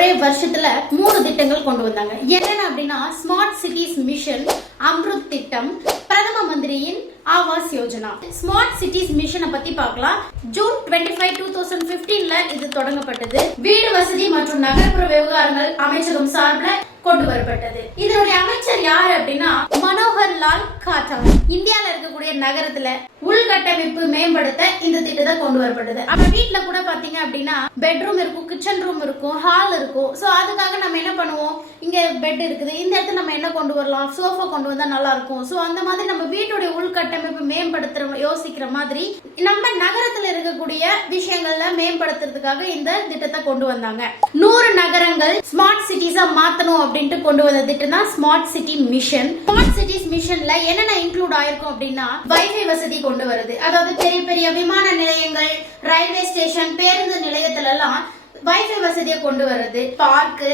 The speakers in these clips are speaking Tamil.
ஒரே வருஷத்துல 3 திட்டங்கள் கொண்டு வந்தாங்க. என்னென்ன அப்படின்னா ஸ்மார்ட் சிட்டிஸ் மிஷன், அம்ருத் திட்டம், பிரதம மந்திரியின் ஆவாஸ் யோஜனா. ஸ்மார்ட் சிட்டிஸ் மிஷனை பத்தி பார்க்கலாம். ஜூன் 25, 2015ல இது தொடங்கப்பட்டது. வீடு வசதி மற்றும் நகர்ப்புற விவகாரங்கள் அமைச்சகம் சார்பில் கொண்டு வரப்பட்டது. இதனுடைய அமைச்சர் யாரு அப்படின்னா மனோகர் லால் காட்டார். இந்தியால இருக்கக்கூடிய நகரத்துல உள்கட்டமைப்பு மேம்படுத்த இந்த திட்டத்தை கொண்டு வரப்பட்டது. நம்ம வீட்டுல கூட பாத்தீங்க அப்படின்னா பெட்ரூம் இருக்கும், கிச்சன் ரூம் இருக்கும், ஹால் இருக்கும். சோ அதுக்காக நம்ம என்ன பண்ணுவோம், இங்க பெட் இருக்குது, இந்த இடத்துல நம்ம என்ன கொண்டு வரலாம், சோஃபா கொண்டு வந்தா நல்லா இருக்கும். சோ அந்த மாதிரி நம்ம வீட்டுடைய உள்கட்டமைப்பு மேம்படுத்துற யோசிக்கிற மாதிரி நம்ம நகரத்துல இருக்கக்கூடிய விஷயங்கள்ல மேம்படுத்துறதுக்காக இந்த திட்டத்தை கொண்டு வந்தாங்க. 100 நகரங்கள் ஸ்மார்ட் சிட்டிஸா மாத்தணும் அப்படின்ட்டு கொண்டு வந்த திட்டம் தான் smart city mission. Smart cities மிஷன்ல என்னென்ன இன்க்ளூட் ஆயிருக்கும் அப்படின்னா வைஃபை வசதி கொண்டு வருது. அதாவது பெரிய பெரிய விமான நிலையங்கள், ரயில்வே ஸ்டேஷன், பேருந்து நிலையத்துல எல்லாம் வைஃபை வசதியை கொண்டு வருது. Park,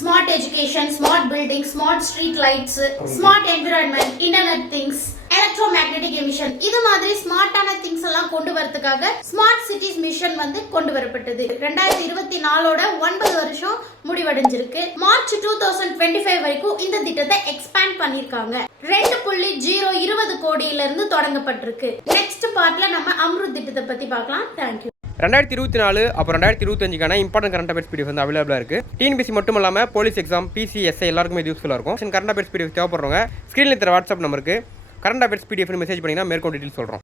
smart education, smart building, smart street lights, smart environment, internet things, electromagnetic emission, இது மாதிரி ஸ்மார்ட்டான திங்ஸ் எல்லாம் கொண்டு வரதுக்காக ஸ்மார்ட் சிட்டிஸ் மிஷன் கொண்டு வரப்பட்டது. 2024ஓட 9 வருஷம் முடிவடைஞ்சிருக்கு. மார்ச் 2025 வரைக்கும் இந்த திட்டத்தை எக்ஸ்பேண்ட் பண்ணிருக்காங்க. 2.020 கோடியில இருந்து தொடங்கப்பட்டிருக்கு. நெக்ஸ்ட் பார்ட்ல நம்ம அம்ருத் திட்டத்தை பத்தி பார்க்கலாம். தேங்க்யூ. 2024 அப்புறம் 2025க்கான இம்பார்ட்டன்ட் கரண்ட் அஃபேர்ஸ் பிடிஎஃப் வந்து அவைலபிளாக இருக்குது. டிஎன்பிசி மட்டும் இல்லாமல் போலீஸ் எக்ஸாம், பிசி, எஸ்ஐ எல்லாருக்குமே யூஸ்ஃபுல்லாக இருக்கும். கரண்ட் அஃபேர்ஸ் பிடிஎஃப் தேவைப்படுறவங்க ஸ்க்ரீனில் தர வாட்ஸ்அப் நம்பருக்கு கரண்ட் அஃபேர்ஸ் பிடிஎஃப்னு மெசேஜ் பண்ணிங்கன்னா மேற்கொண்டு டீட்டெயில் சொல்கிறோம்.